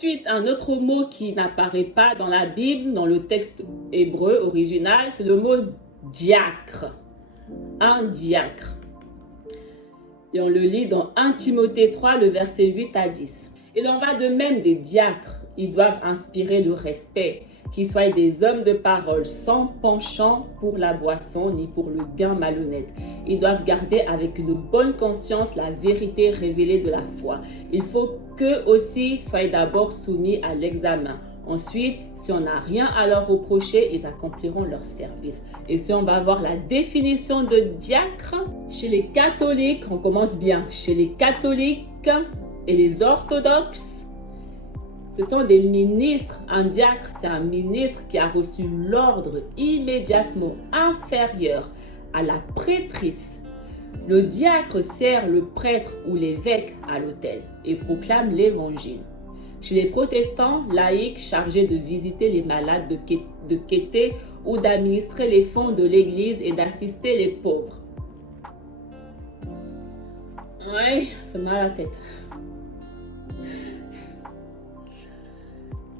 Ensuite, un autre mot qui n'apparaît pas dans la Bible, dans le texte hébreu original, c'est le mot diacre. Un diacre. Et on le lit dans 1 Timothée 3, le verset 8 à 10. Il en va de même des diacres. Ils doivent inspirer le respect, qu'ils soient des hommes de parole, sans penchant pour la boisson ni pour le gain malhonnête. Ils doivent garder avec une bonne conscience la vérité révélée de la foi. Il faut qu'eux aussi soient d'abord soumis à l'examen. Ensuite, si on n'a rien à leur reprocher, ils accompliront leur service. Et si on va voir la définition de diacre, chez les catholiques, on commence bien, chez les catholiques et les orthodoxes, ce sont des ministres. Un diacre, c'est un ministre qui a reçu l'ordre immédiatement inférieur à la prêtrise. Le diacre sert le prêtre ou l'évêque à l'autel et proclame l'évangile. Chez les protestants, laïcs chargés de visiter les malades, de quêter ou d'administrer les fonds de l'église et d'assister les pauvres. Oui, ça fait mal à la tête.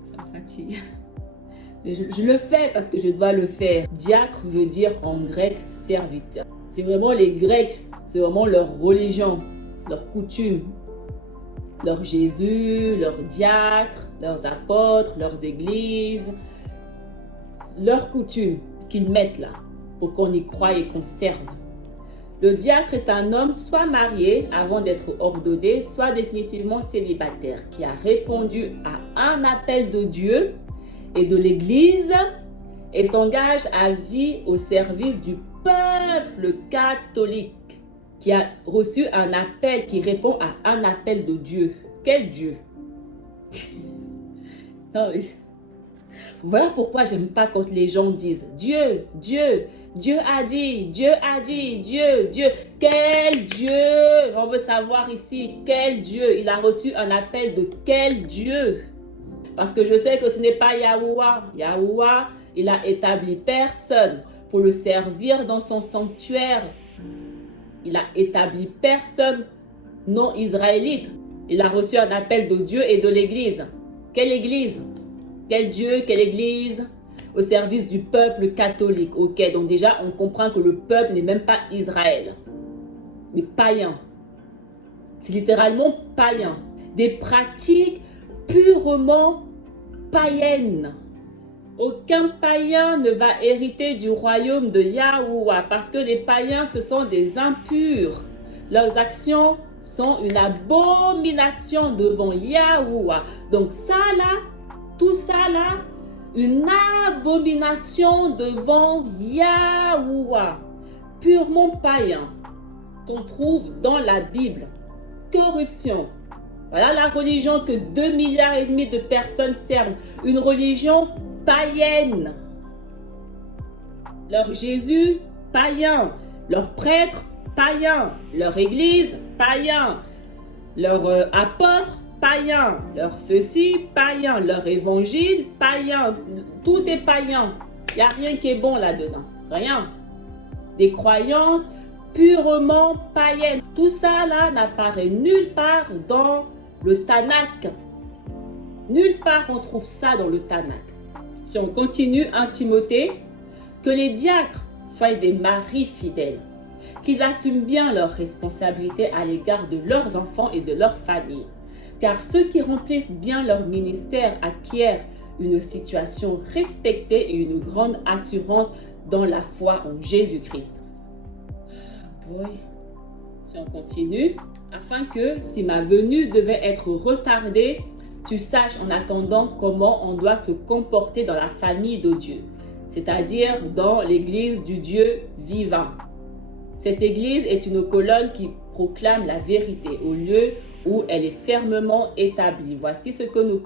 Ça me fatigue. Je le fais parce que je dois le faire. Diacre veut dire en grec serviteur. C'est vraiment les Grecs, c'est vraiment leur religion, leur coutume. Leur Jésus, leurs diacres, leurs apôtres, leurs églises, leurs coutumes qu'ils mettent là pour qu'on y croie et qu'on serve. Le diacre est un homme soit marié avant d'être ordonné, soit définitivement célibataire, qui a répondu à un appel de Dieu et de l'Église et s'engage à vie au service du peuple catholique, qui a reçu un appel, qui répond à un appel de Dieu. Quel Dieu? Non, mais... Voilà pourquoi j'aime pas quand les gens disent Dieu, Dieu, Dieu a dit, Dieu a dit, Dieu, Dieu. Quel Dieu? On veut savoir ici, quel Dieu? Il a reçu un appel de quel Dieu? Parce que je sais que ce n'est pas Yahuwah. Yahuwah, il a établi personne pour le servir dans son sanctuaire. Il a établi personne non israélite. Il a reçu un appel de Dieu et de l'Église. Quelle Église? Quel Dieu? Quelle Église? Au service du peuple catholique. Ok, donc déjà, on comprend que le peuple n'est même pas Israël. Les païens. C'est littéralement païen. Des pratiques purement païennes. Aucun païen ne va hériter du royaume de Yahuwah parce que les païens, ce sont des impurs. Leurs actions sont une abomination devant Yahuwah. Donc ça là, tout ça là, une abomination devant Yahuwah. Purement païen qu'on trouve dans la Bible. Corruption. Voilà la religion que 2,5 milliards de personnes servent. Une religion païenne. Leur Jésus, païen. Leur prêtre, païen. Leur église, païen. Leur apôtre, païen. Leur ceci, païen. Leur évangile, païen. Tout est païen. Il n'y a rien qui est bon là-dedans. Rien. Des croyances purement païennes. Tout ça là n'apparaît nulle part dans le Tanakh. Nulle part on trouve ça dans le Tanakh. Si on continue 1 Timothée, que les diacres soient des maris fidèles, qu'ils assument bien leurs responsabilités à l'égard de leurs enfants et de leur famille. Car ceux qui remplissent bien leur ministère acquièrent une situation respectée et une grande assurance dans la foi en Jésus-Christ. Oui. Si on continue, afin que si ma venue devait être retardée, tu saches en attendant comment on doit se comporter dans la famille de Dieu, c'est-à-dire dans l'église du Dieu vivant. Cette église est une colonne qui proclame la vérité au lieu où elle est fermement établie. Voici ce que nous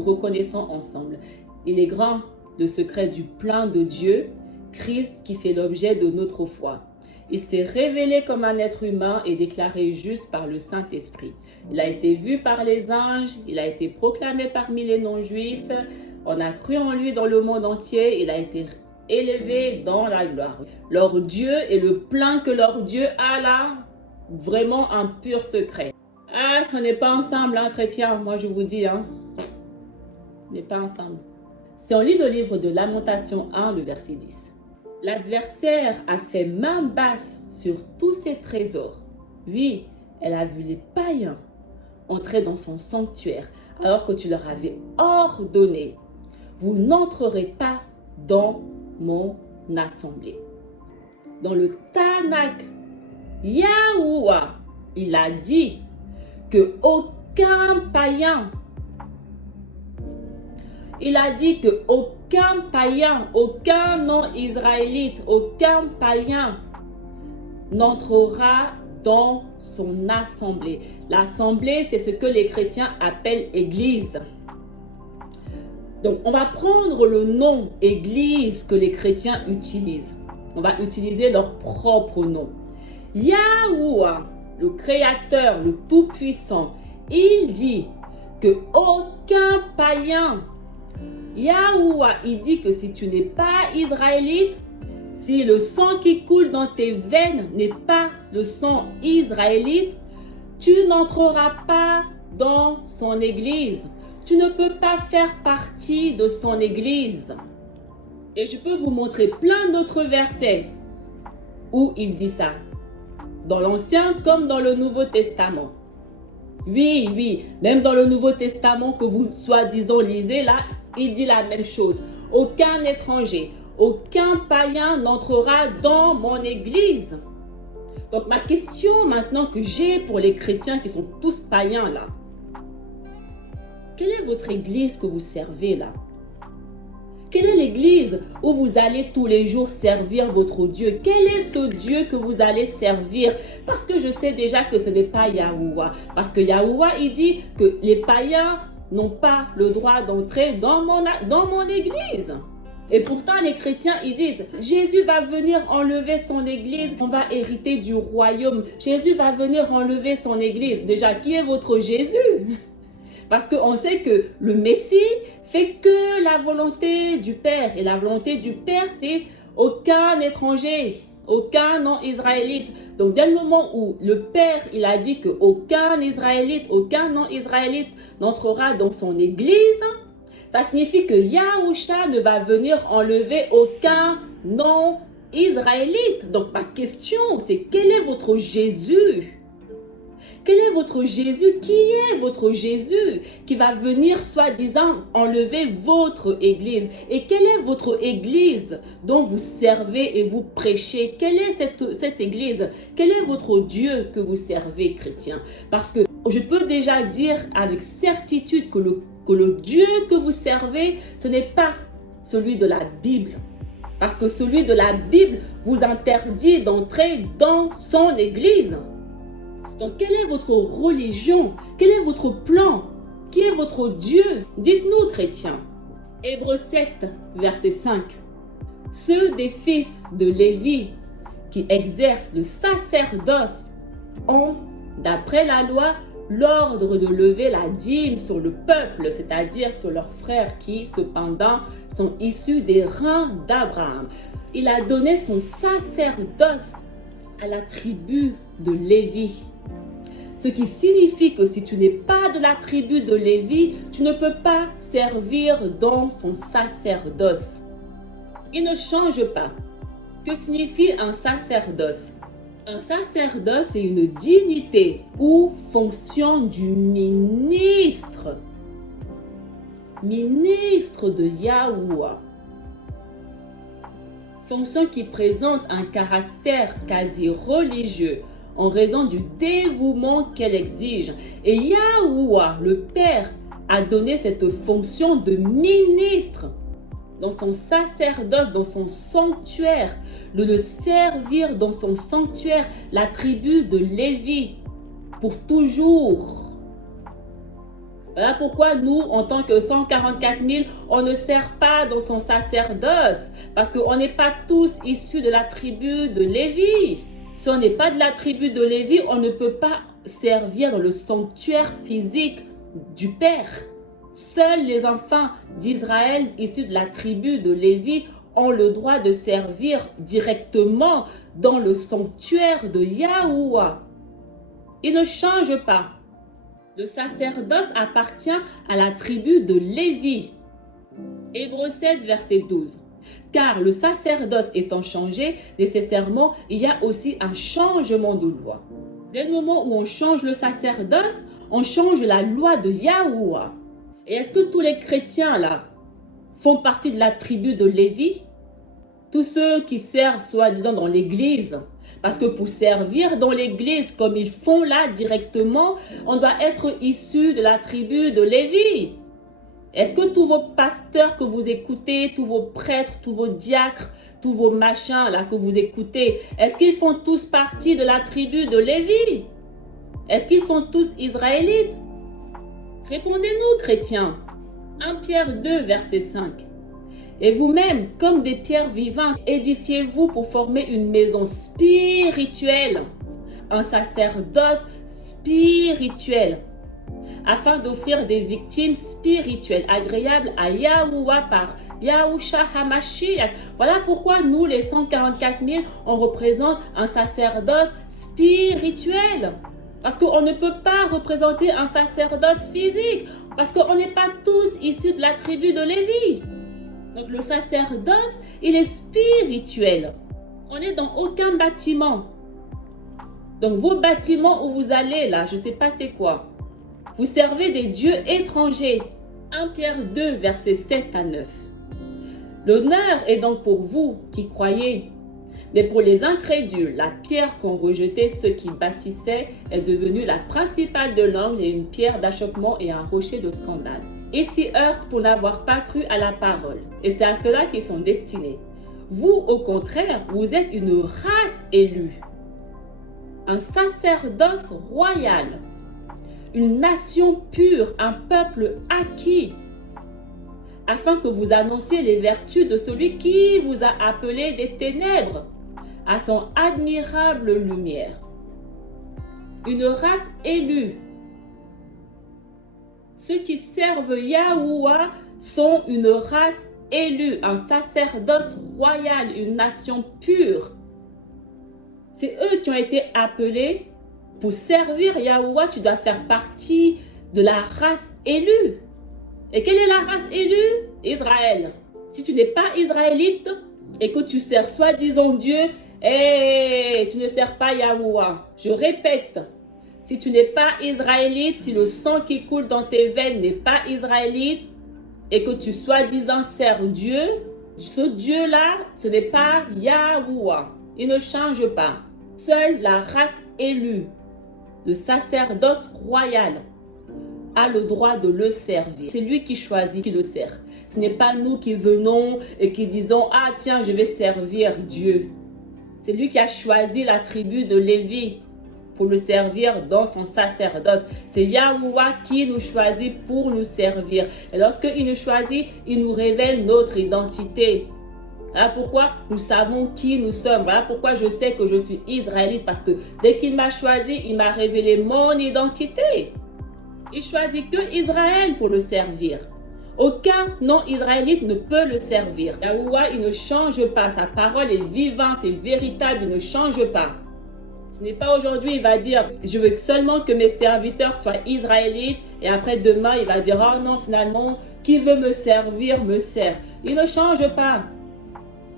reconnaissons ensemble. Il est grand le secret du plan de Dieu, Christ qui fait l'objet de notre foi. Il s'est révélé comme un être humain et déclaré juste par le Saint-Esprit. Il a été vu par les anges, il a été proclamé parmi les non-juifs, on a cru en lui dans le monde entier, il a été élevé dans la gloire. Leur Dieu et le plan que leur Dieu a là, vraiment un pur secret. Ah, on n'est pas ensemble, hein, chrétiens, moi je vous dis, hein. mais pas ensemble. Si on lit le livre de Lamentation 1, le verset 10. L'adversaire a fait main basse sur tous ses trésors. Oui, elle a vu les païens entrer dans son sanctuaire alors que tu leur avais ordonné. Vous n'entrerez pas dans mon assemblée. Dans le Tanakh, Yahuwah, il a dit que aucun païen, aucun non-israélite, aucun païen n'entrera dans son assemblée. L'assemblée, c'est ce que les chrétiens appellent église. Donc, on va prendre le nom église que les chrétiens utilisent. On va utiliser leur propre nom. Yahuwah, le Créateur, le Tout-Puissant, il dit que aucun païen, Yahuwah, il dit que si tu n'es pas israélite, si le sang qui coule dans tes veines n'est pas le sang israélite, tu n'entreras pas dans son église. Tu ne peux pas faire partie de son église. Et je peux vous montrer plein d'autres versets où il dit ça. Dans l'Ancien comme dans le Nouveau Testament. Oui, même dans le Nouveau Testament que vous soi-disant lisez là, il dit la même chose. Aucun étranger, aucun païen n'entrera dans mon église. Donc ma question maintenant que j'ai pour les chrétiens qui sont tous païens là. Quelle est votre église que vous servez là? Quelle est l'église où vous allez tous les jours servir votre Dieu? Quel est ce Dieu que vous allez servir? Parce que je sais déjà que ce n'est pas Yahuwah. Parce que Yahuwah, il dit que les païens n'ont pas le droit d'entrer dans mon église. Et pourtant, les chrétiens, ils disent, Jésus va venir enlever son église, on va hériter du royaume. Jésus va venir enlever son église. Déjà, qui est votre Jésus? Parce qu'on sait que le Messie fait que la volonté du Père. Et la volonté du Père, c'est aucun étranger, aucun non-israélite. Donc, dès le moment où le Père, il a dit qu'aucun Israélite, aucun non-israélite n'entrera dans son église, ça signifie que Yahusha ne va venir enlever aucun non-israélite. Donc, ma question, c'est quel est votre Jésus? Quel est votre Jésus? Qui est votre Jésus qui va venir soi-disant enlever votre église? Et quelle est votre église dont vous servez et vous prêchez? Quelle est cette église? Quel est votre Dieu que vous servez, chrétien? Parce que je peux déjà dire avec certitude que le Dieu que vous servez, ce n'est pas celui de la Bible. Parce que celui de la Bible vous interdit d'entrer dans son église. Donc, quelle est votre religion? Quel est votre plan? Qui est votre Dieu? Dites-nous, chrétiens. Hébreux 7, verset 5. Ceux des fils de Lévi qui exercent le sacerdoce ont, d'après la loi, l'ordre de lever la dîme sur le peuple, c'est-à-dire sur leurs frères qui, cependant, sont issus des rangs d'Abraham. Il a donné son sacerdoce à la tribu de Lévi. Ce qui signifie que si tu n'es pas de la tribu de Lévi, tu ne peux pas servir dans son sacerdoce. Il ne change pas. Que signifie un sacerdoce? Un sacerdoce est une dignité ou fonction du ministre. Ministre de Yahuwah. Fonction qui présente un caractère quasi religieux en raison du dévouement qu'elle exige. Et Yahuwah, le Père, a donné cette fonction de ministre dans son sacerdoce, dans son sanctuaire, de le servir dans son sanctuaire, la tribu de Lévi, pour toujours. Voilà pourquoi nous, en tant que 144 000, on ne sert pas dans son sacerdoce, parce qu'on n'est pas tous issus de la tribu de Lévi. Si on n'est pas de la tribu de Lévi, on ne peut pas servir dans le sanctuaire physique du Père. Seuls les enfants d'Israël issus de la tribu de Lévi ont le droit de servir directement dans le sanctuaire de Yahuwah. Il ne change pas. Le sacerdoce appartient à la tribu de Lévi. Hébreux 7, verset 12. Car le sacerdoce étant changé, nécessairement, il y a aussi un changement de loi. Dès le moment où on change le sacerdoce, on change la loi de Yahuwah. Et est-ce que tous les chrétiens là font partie de la tribu de Lévi? Tous ceux qui servent soi-disant dans l'église. Parce que pour servir dans l'église comme ils font là directement, on doit être issu de la tribu de Lévi. Est-ce que tous vos pasteurs que vous écoutez, tous vos prêtres, tous vos diacres, tous vos machins là que vous écoutez, est-ce qu'ils font tous partie de la tribu de Lévi? Est-ce qu'ils sont tous israélites? Répondez-nous, chrétiens. 1 Pierre 2, verset 5. Et vous-même, comme des pierres vivantes, édifiez-vous pour former une maison spirituelle, un sacerdoce spirituel, afin d'offrir des victimes spirituelles agréables à Yahuwah par Yahusha HaMashiach. Voilà pourquoi nous, les 144 000, on représente un sacerdoce spirituel. Parce qu'on ne peut pas représenter un sacerdoce physique, parce qu'on n'est pas tous issus de la tribu de Lévi. Donc le sacerdoce, il est spirituel. On n'est dans aucun bâtiment. Donc vos bâtiments où vous allez là, je ne sais pas c'est quoi. Vous servez des dieux étrangers. 1 Pierre 2, versets 7 à 9. L'honneur est donc pour vous qui croyez. Mais pour les incrédules, la pierre qu'ont rejetée ceux qui bâtissaient est devenue la principale de l'angle et une pierre d'achoppement et un rocher de scandale. Ils s'y heurtent pour n'avoir pas cru à la parole. Et c'est à cela qu'ils sont destinés. Vous, au contraire, vous êtes une race élue, un sacerdoce royal, une nation pure, un peuple acquis, afin que vous annonciez les vertus de celui qui vous a appelé des ténèbres à son admirable lumière. Une race élue. Ceux qui servent Yahuwah sont une race élue, un sacerdoce royal, une nation pure. C'est eux qui ont été appelés. Pour servir Yahuwah, tu dois faire partie de la race élue. Et quelle est la race élue? Israël. Si tu n'es pas israélite et que tu sers soi-disant Dieu, tu ne sers pas Yahuwah. Je répète, si tu n'es pas israélite, si le sang qui coule dans tes veines n'est pas israélite et que tu soi-disant sers Dieu, ce Dieu-là, ce n'est pas Yahuwah. Il ne change pas. Seule la race élue, le sacerdoce royal, a le droit de le servir. C'est lui qui choisit, qui le sert. Ce n'est pas nous qui venons et qui disons « Ah tiens, je vais servir Dieu ». C'est lui qui a choisi la tribu de Lévi pour le servir dans son sacerdoce. C'est Yahuwah qui nous choisit pour nous servir. Et lorsqu'il nous choisit, il nous révèle notre identité. Voilà pourquoi nous savons qui nous sommes. Voilà pourquoi je sais que je suis israélite. Parce que dès qu'il m'a choisi, il m'a révélé mon identité. Il choisit que Israël pour le servir. Aucun non-israélite ne peut le servir. Yahuwah, il ne change pas. Sa parole est vivante et véritable. Il ne change pas. Ce n'est pas aujourd'hui, il va dire, je veux seulement que mes serviteurs soient israélites. Et après demain, il va dire, oh non, finalement, qui veut me servir, me sert. Il ne change pas.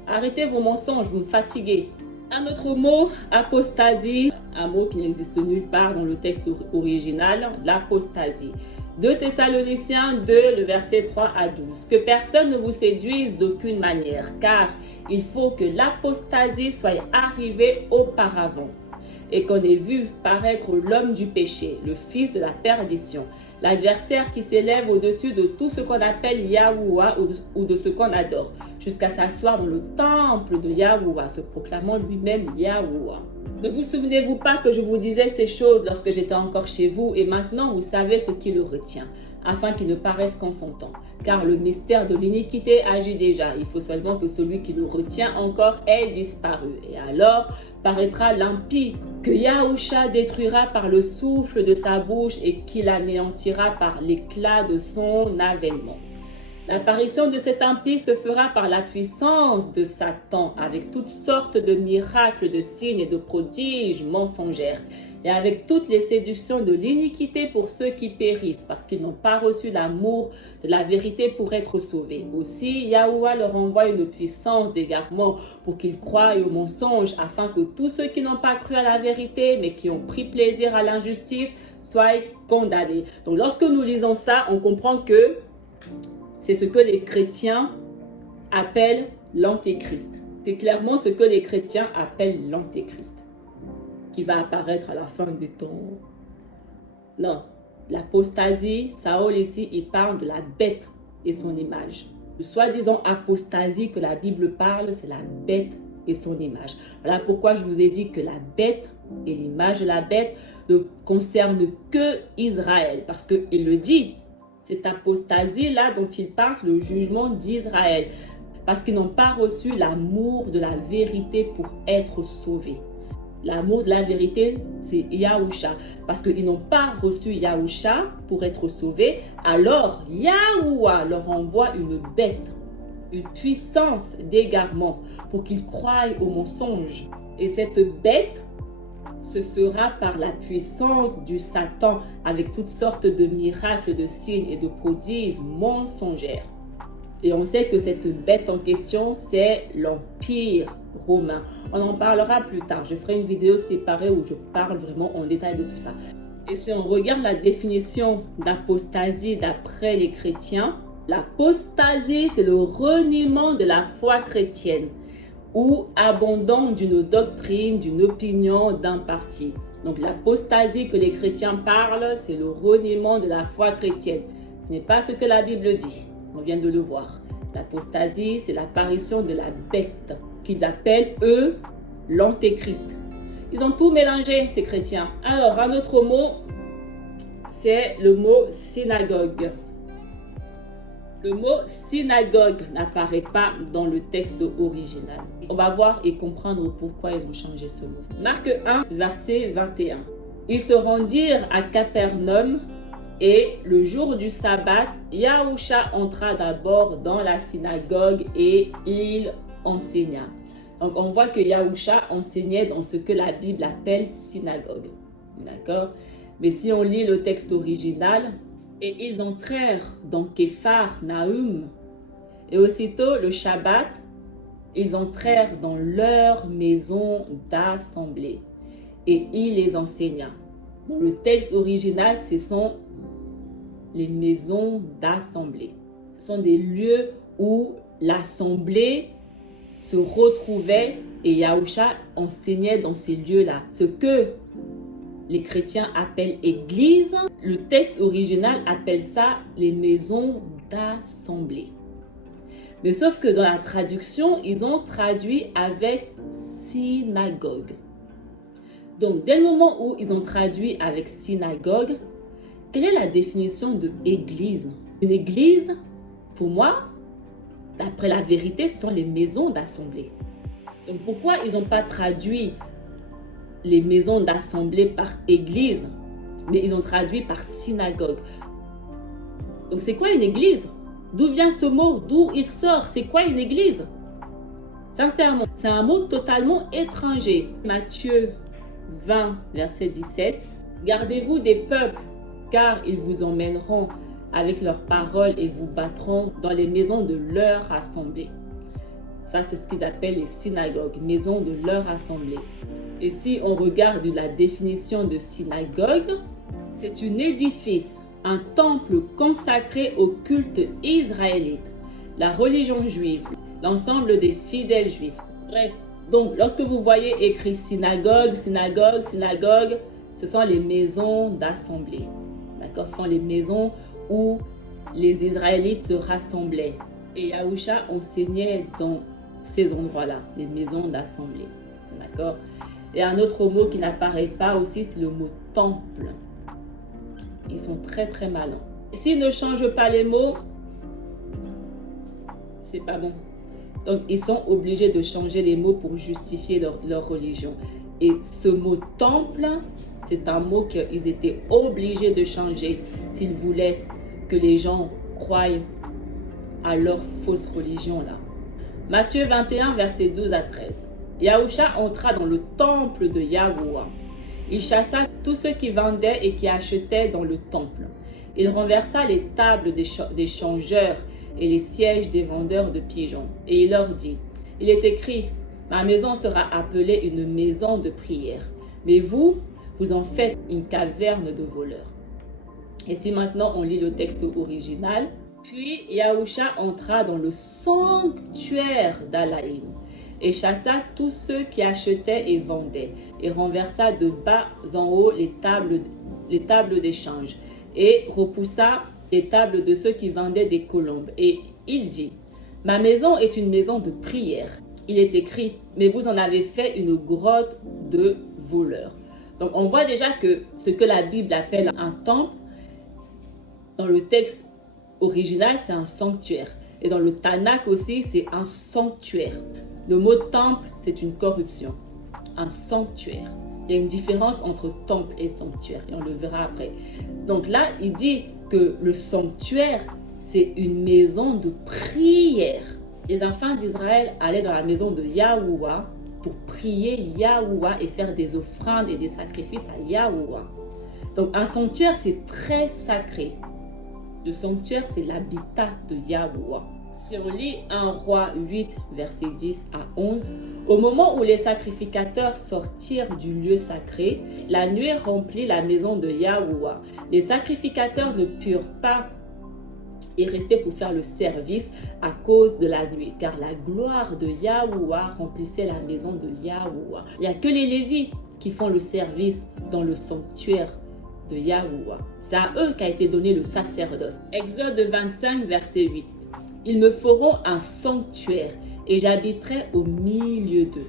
Arrêtez vos mensonges, vous me fatiguez. Un autre mot, apostasie, un mot qui n'existe nulle part dans le texte original, l'apostasie. 2 Thessaloniciens 2, le verset 3 à 12. Que personne ne vous séduise d'aucune manière, car il faut que l'apostasie soit arrivée auparavant, et qu'on ait vu paraître l'homme du péché, le fils de la perdition, l'adversaire qui s'élève au-dessus de tout ce qu'on appelle Yahuwah ou de ce qu'on adore, jusqu'à s'asseoir dans le temple de Yahuwah, se proclamant lui-même Yahuwah. Ne vous souvenez-vous pas que je vous disais ces choses lorsque j'étais encore chez vous, et maintenant vous savez ce qui le retient, afin qu'il ne paraisse qu'en son temps. Car le mystère de l'iniquité agit déjà. Il faut seulement que celui qui nous retient encore ait disparu. Et alors paraîtra l'impie, que Yahusha détruira par le souffle de sa bouche et qu'il anéantira par l'éclat de son avènement. L'apparition de cet impie se fera par la puissance de Satan, avec toutes sortes de miracles, de signes et de prodiges mensongères, et avec toutes les séductions de l'iniquité pour ceux qui périssent, parce qu'ils n'ont pas reçu l'amour de la vérité pour être sauvés. Aussi, Yahuwah leur envoie une puissance d'égarement pour qu'ils croient au mensonge, afin que tous ceux qui n'ont pas cru à la vérité, mais qui ont pris plaisir à l'injustice, soient condamnés. Donc lorsque nous lisons ça, on comprend que c'est ce que les chrétiens appellent l'antéchrist. C'est clairement ce que les chrétiens appellent l'antéchrist, qui va apparaître à la fin des temps. Non, l'apostasie, Saül ici, il parle de la bête et son image. Le soi-disant apostasie que la Bible parle, c'est la bête et son image. Voilà pourquoi je vous ai dit que la bête et l'image de la bête ne concernent que Israël, parce qu'il le dit. Cette apostasie-là dont il parle, c'est le jugement d'Israël, parce qu'ils n'ont pas reçu l'amour de la vérité pour être sauvés. L'amour de la vérité, c'est Yahusha. Parce qu'ils n'ont pas reçu Yahusha pour être sauvés, alors Yahuwah leur envoie une bête, une puissance d'égarement pour qu'ils croient au mensonge. Et cette bête se fera par la puissance du Satan avec toutes sortes de miracles, de signes et de prodiges mensongers. Et on sait que cette bête en question, c'est l'Empire romain. On en parlera plus tard. Je ferai une vidéo séparée où je parle vraiment en détail de tout ça. Et si on regarde la définition d'apostasie d'après les chrétiens, l'apostasie, c'est le reniement de la foi chrétienne ou abandon d'une doctrine, d'une opinion, d'un parti. Donc l'apostasie que les chrétiens parlent, c'est le reniement de la foi chrétienne. Ce n'est pas ce que la Bible dit. On vient de le voir. L'apostasie, c'est l'apparition de la bête qu'ils appellent, eux, l'antéchrist. Ils ont tout mélangé, ces chrétiens. Alors, un autre mot, c'est le mot synagogue. Le mot synagogue n'apparaît pas dans le texte original. On va voir et comprendre pourquoi ils ont changé ce mot. Marc 1, verset 21. Ils se rendirent à Capernaum. Et le jour du sabbat, Yahusha entra d'abord dans la synagogue et il enseigna. Donc on voit que Yahusha enseignait dans ce que la Bible appelle synagogue. D'accord? Mais si on lit le texte original, et ils entrèrent dans Képhar Naum, et aussitôt le Shabbat, ils entrèrent dans leur maison d'assemblée et il les enseigna. Dans le texte original, ce sont les maisons d'assemblée. Ce sont des lieux où l'assemblée se retrouvait et Yahusha enseignait dans ces lieux-là. Ce que les chrétiens appellent église, le texte original appelle ça les maisons d'assemblée. Mais sauf que dans la traduction, ils ont traduit avec synagogue. Donc, dès le moment où ils ont traduit avec synagogue, quelle est la définition de église? Une église, pour moi, d'après la vérité, ce sont les maisons d'assemblée. Donc, pourquoi ils n'ont pas traduit les maisons d'assemblée par église, mais ils ont traduit par synagogue? Donc, c'est quoi une église? D'où vient ce mot? D'où il sort? C'est quoi une église? Sincèrement, c'est un mot totalement étranger. Matthieu 20, verset 17. Gardez-vous des peuples, car ils vous emmèneront avec leurs paroles et vous battront dans les maisons de leur assemblée. Ça, c'est ce qu'ils appellent les synagogues, maisons de leur assemblée. Et si on regarde la définition de synagogue, c'est un édifice, un temple consacré au culte israélite, la religion juive, l'ensemble des fidèles juifs. Bref, donc lorsque vous voyez écrit synagogue, synagogue, synagogue, ce sont les maisons d'assemblée. D'accord? Ce sont les maisons où les Israélites se rassemblaient. Et Yahusha enseignait dans ces endroits-là, les maisons d'assemblée. D'accord? Et un autre mot qui n'apparaît pas aussi, c'est le mot temple. Ils sont très très malins. S'ils ne changent pas les mots, c'est pas bon. Donc ils sont obligés de changer les mots pour justifier leur religion. Et ce mot temple, c'est un mot qu'ils étaient obligés de changer s'ils voulaient que les gens croient à leur fausse religion là. Matthieu 21, verset 12 à 13. Yahusha entra dans le temple de Yahuwah. Il chassa tous ceux qui vendaient et qui achetaient dans le temple. Il renversa les tables des changeurs et les sièges des vendeurs de pigeons. Et il leur dit, il est écrit, ma maison sera appelée une maison de prière. Mais vous, vous en faites une caverne de voleurs. Et si maintenant on lit le texte original, puis Yahusha entra dans le sanctuaire d'Alaïm et chassa tous ceux qui achetaient et vendaient, et renversa de bas en haut les tables d'échange, et repoussa les tables de ceux qui vendaient des colombes. Et il dit, ma maison est une maison de prière. Il est écrit, mais vous en avez fait une grotte de voleurs. Donc on voit déjà que ce que la Bible appelle un temple, dans le texte original, c'est un sanctuaire. Et dans le Tanakh aussi, c'est un sanctuaire. Le mot temple, c'est une corruption. Un sanctuaire. Il y a une différence entre temple et sanctuaire. Et on le verra après. Donc là, il dit que le sanctuaire, c'est une maison de prière. Les enfants d'Israël allaient dans la maison de Yahuwah pour prier Yahuwah et faire des offrandes et des sacrifices à Yahuwah. Donc un sanctuaire, c'est très sacré. Le sanctuaire, c'est l'habitat de Yahuwah. Si on lit 1 Roi 8, versets 10 à 11, au moment où les sacrificateurs sortirent du lieu sacré, la nuée remplit la maison de Yahuwah. Les sacrificateurs ne purent pas y rester pour faire le service à cause de la nuée, car la gloire de Yahuwah remplissait la maison de Yahuwah. Il n'y a que les Lévites qui font le service dans le sanctuaire de Yahuwah. C'est à eux qu'a été donné le sacerdoce. Exode 25, verset 8. Ils me feront un sanctuaire et j'habiterai au milieu d'eux.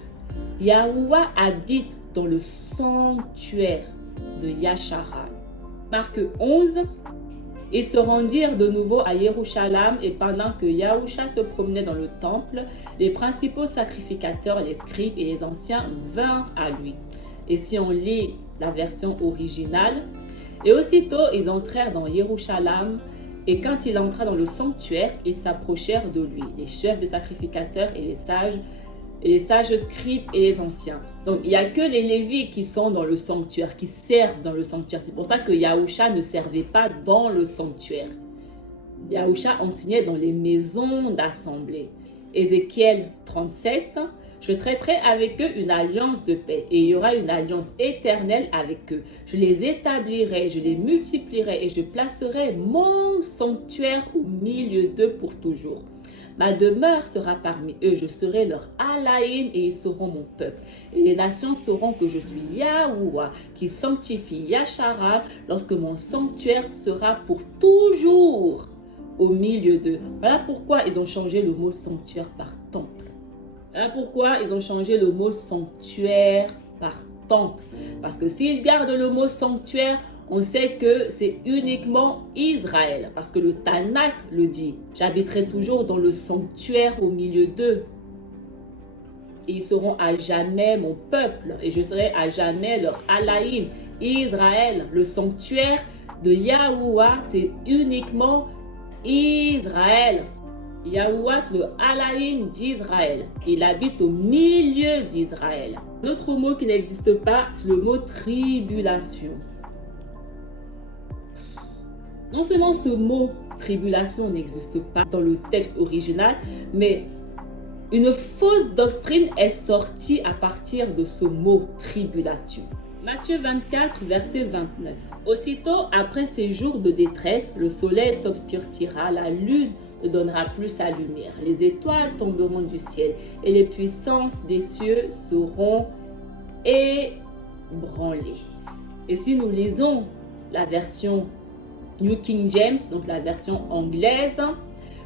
Yahuwah habite dans le sanctuaire de Yasharal. Marc 11. Ils se rendirent de nouveau à Jérusalem et pendant que Yahusha se promenait dans le temple, les principaux sacrificateurs, les scribes et les anciens vinrent à lui. Et si on lit la version originale, et aussitôt ils entrèrent dans Jérusalem, et quand il entra dans le sanctuaire, ils s'approchèrent de lui, les chefs des sacrificateurs et les sages scribes et les anciens. Donc il n'y a que les Lévites qui sont dans le sanctuaire, qui servent dans le sanctuaire. C'est pour ça que Yahusha ne servait pas dans le sanctuaire. Yahusha enseignait dans les maisons d'assemblée. Ézéchiel 37. Je traiterai avec eux une alliance de paix et il y aura une alliance éternelle avec eux. Je les établirai, je les multiplierai et je placerai mon sanctuaire au milieu d'eux pour toujours. Ma demeure sera parmi eux, je serai leur Alaïm et ils seront mon peuple. Et les nations sauront que je suis Yahuwah qui sanctifie Yashara lorsque mon sanctuaire sera pour toujours au milieu d'eux. Voilà pourquoi ils ont changé le mot sanctuaire par temple. Voilà pourquoi ils ont changé le mot sanctuaire par temple. Parce que s'ils gardent le mot sanctuaire, on sait que c'est uniquement Israël. Parce que le Tanakh le dit. J'habiterai toujours dans le sanctuaire au milieu d'eux. Et ils seront à jamais mon peuple. Et je serai à jamais leur Alaïm. Israël, le sanctuaire de Yahuwah, c'est uniquement Israël. Yahuwah, c'est le Alaïm d'Israël. Il habite au milieu d'Israël. L'autre mot qui n'existe pas, c'est le mot tribulation. Non seulement ce mot tribulation n'existe pas dans le texte original, mais une fausse doctrine est sortie à partir de ce mot tribulation. Matthieu 24, verset 29. Aussitôt après ces jours de détresse, le soleil s'obscurcira, la lune ne donnera plus sa lumière, les étoiles tomberont du ciel et les puissances des cieux seront ébranlées. Et si nous lisons la version New King James, donc la version anglaise,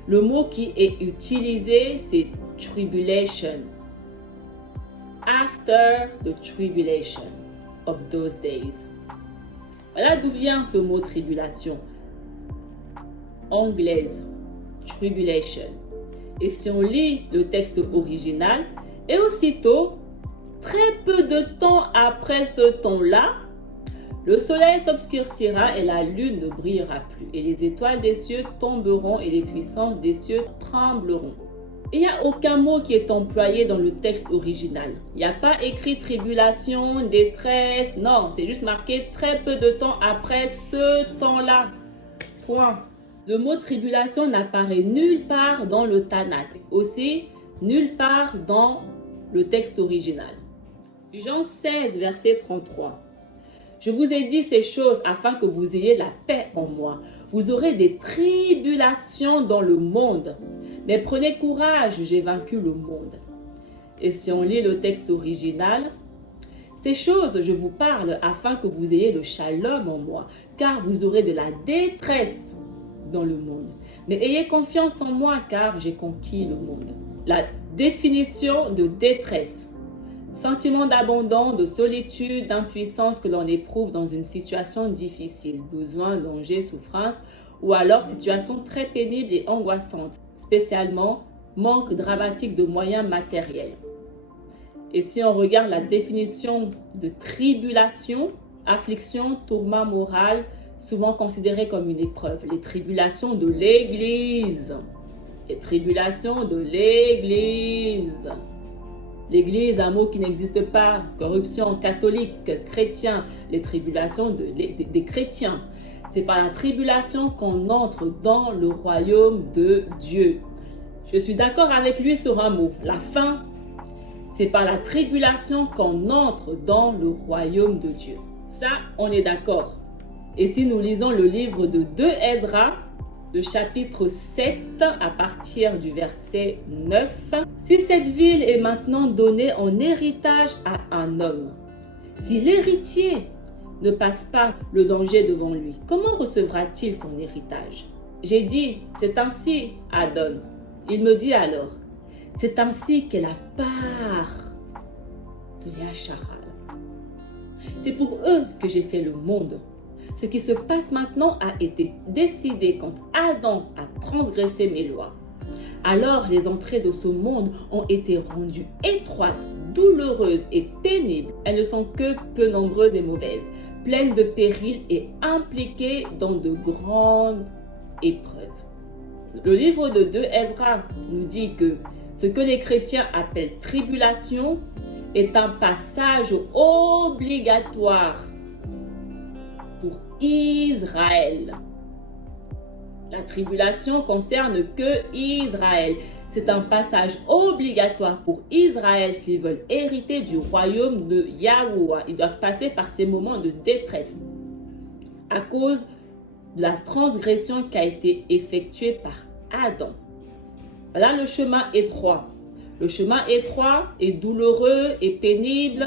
le mot qui est utilisé, c'est tribulation. After the tribulation of those days. Voilà d'où vient ce mot tribulation. Anglaise, tribulation. Et si on lit le texte original, et aussitôt, très peu de temps après ce temps-là, le soleil s'obscurcira et la lune ne brillera plus. Et les étoiles des cieux tomberont et les puissances des cieux trembleront. Il n'y a aucun mot qui est employé dans le texte original. Il n'y a pas écrit tribulation, détresse. Non, c'est juste marqué très peu de temps après ce temps-là. Point. Le mot tribulation n'apparaît nulle part dans le Tanakh. Aussi, nulle part dans le texte original. Jean 16, verset 33. Je vous ai dit ces choses afin que vous ayez la paix en moi. Vous aurez des tribulations dans le monde. Mais prenez courage, j'ai vaincu le monde. Et si on lit le texte original, ces choses, je vous parle afin que vous ayez le shalom en moi, car vous aurez de la détresse dans le monde. Mais ayez confiance en moi, car j'ai conquis le monde. La définition de détresse. Sentiment d'abandon, de solitude, d'impuissance que l'on éprouve dans une situation difficile, besoin, danger, souffrance, ou alors situation très pénible et angoissante, spécialement manque dramatique de moyens matériels. Et si on regarde la définition de tribulation, affliction, tourment moral, souvent considéré comme une épreuve, les tribulations de l'Église. Les tribulations de l'Église. L'Église, un mot qui n'existe pas, corruption, catholique, chrétien, les tribulations des chrétiens. C'est par la tribulation qu'on entre dans le royaume de Dieu. Je suis d'accord avec lui sur un mot, la fin. C'est par la tribulation qu'on entre dans le royaume de Dieu. Ça, on est d'accord. Et si nous lisons le livre de 2 Ezra, le chapitre 7 à partir du verset 9. Si cette ville est maintenant donnée en héritage à un homme, si l'héritier ne passe pas le danger devant lui, comment recevra-t-il son héritage? J'ai dit, c'est ainsi, Adon. Il me dit alors, c'est ainsi qu'est la part de Yasharal. C'est pour eux que j'ai fait le monde. Ce qui se passe maintenant a été décidé quand Adam a transgressé mes lois. Alors les entrées de ce monde ont été rendues étroites, douloureuses et pénibles. Elles ne sont que peu nombreuses et mauvaises, pleines de périls et impliquées dans de grandes épreuves. Le livre de 2 Ezra nous dit que ce que les chrétiens appellent tribulation est un passage obligatoire pour Israël. La tribulation concerne que Israël. C'est un passage obligatoire pour Israël s'ils veulent hériter du royaume de Yahuwah. Ils doivent passer par ces moments de détresse à cause de la transgression qui a été effectuée par Adam. Voilà le chemin étroit. Le chemin étroit est douloureux et pénible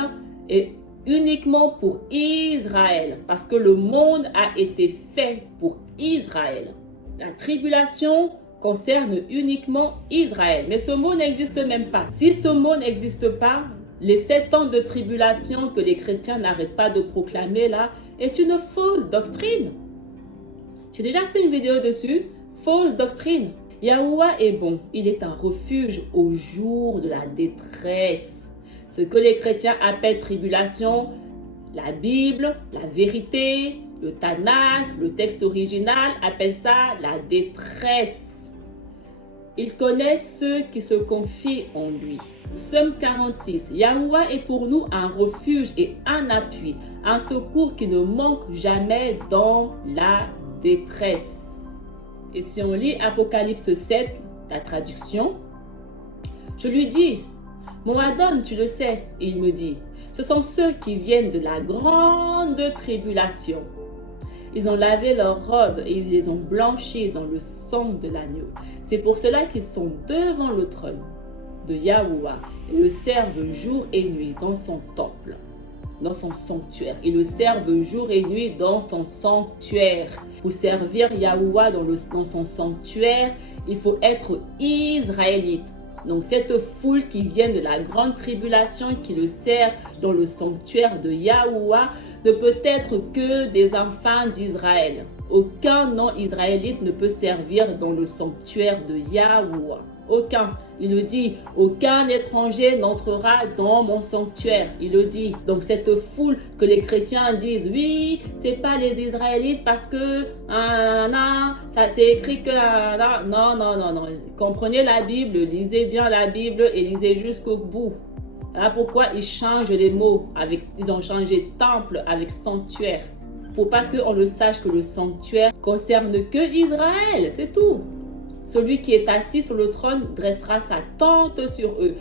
et uniquement pour Israël, parce que le monde a été fait pour Israël. La tribulation concerne uniquement Israël, mais ce mot n'existe même pas. Si ce mot n'existe pas, les 7 ans de tribulation que les chrétiens n'arrêtent pas de proclamer là est une fausse doctrine. J'ai déjà fait une vidéo dessus, fausse doctrine. Yahuwah est bon, il est un refuge au jour de la détresse. Ce que les chrétiens appellent tribulation, la Bible, la vérité, le Tanakh, le texte original appellent ça la détresse. Il connaît ceux qui se confient en lui. Psaume 46. Yahuwah est pour nous un refuge et un appui, un secours qui ne manque jamais dans la détresse. Et si on lit Apocalypse 7, la traduction, je lui dis, mon Adon, tu le sais, et il me dit, ce sont ceux qui viennent de la grande tribulation. Ils ont lavé leurs robes et ils les ont blanchies dans le sang de l'agneau. C'est pour cela qu'ils sont devant le trône de Yahuwah et le servent jour et nuit dans son temple, dans son sanctuaire. Ils le servent jour et nuit dans son sanctuaire. Pour servir Yahuwah dans son sanctuaire, il faut être israélite. Donc cette foule qui vient de la grande tribulation, qui le sert dans le sanctuaire de Yahuwah, ne peut être que des enfants d'Israël. Aucun non-israélite ne peut servir dans le sanctuaire de Yahuwah. aucun. Il le dit, aucun étranger n'entrera dans mon sanctuaire. Il le dit. Donc cette foule que les chrétiens disent, oui, c'est pas les Israélites parce que, ça c'est écrit que, non, non, non, non. Comprenez la Bible, lisez bien la Bible et lisez jusqu'au bout. Voilà pourquoi ils changent les mots. Ils ont changé temple avec sanctuaire. Pour pas qu'on le sache que le sanctuaire concerne que Israël, c'est tout. Celui qui est assis sur le trône dressera sa tente sur eux.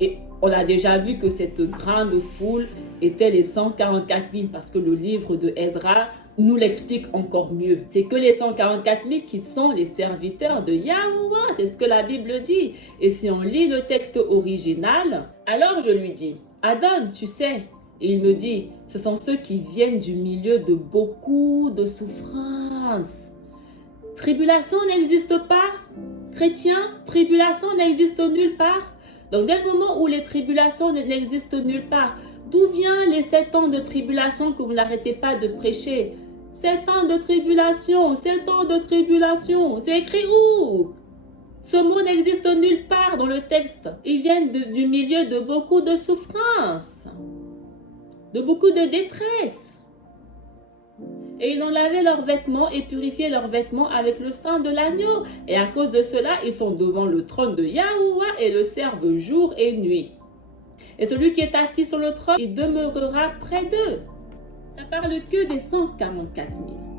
Et on a déjà vu que cette grande foule était les 144 000 parce que le livre de Ezra nous l'explique encore mieux. C'est que les 144 000 qui sont les serviteurs de Yahuwah, c'est ce que la Bible dit. Et si on lit le texte original, alors je lui dis, Adon, tu sais, et il me dit, ce sont ceux qui viennent du milieu de beaucoup de souffrances. Tribulation n'existe pas, chrétien, tribulation n'existe nulle part. Donc dès le moment où les tribulations n'existent nulle part, d'où viennent les 7 ans de tribulation que vous n'arrêtez pas de prêcher? 7 ans de tribulation, 7 ans de tribulation, c'est écrit où? Ce mot n'existe nulle part dans le texte. Ils viennent du milieu de beaucoup de souffrances, de beaucoup de détresse. Et ils ont lavé leurs vêtements et purifié leurs vêtements avec le sang de l'agneau. Et à cause de cela, ils sont devant le trône de Yahuwah et le servent jour et nuit. Et celui qui est assis sur le trône, il demeurera près d'eux. Ça parle que des 144 000.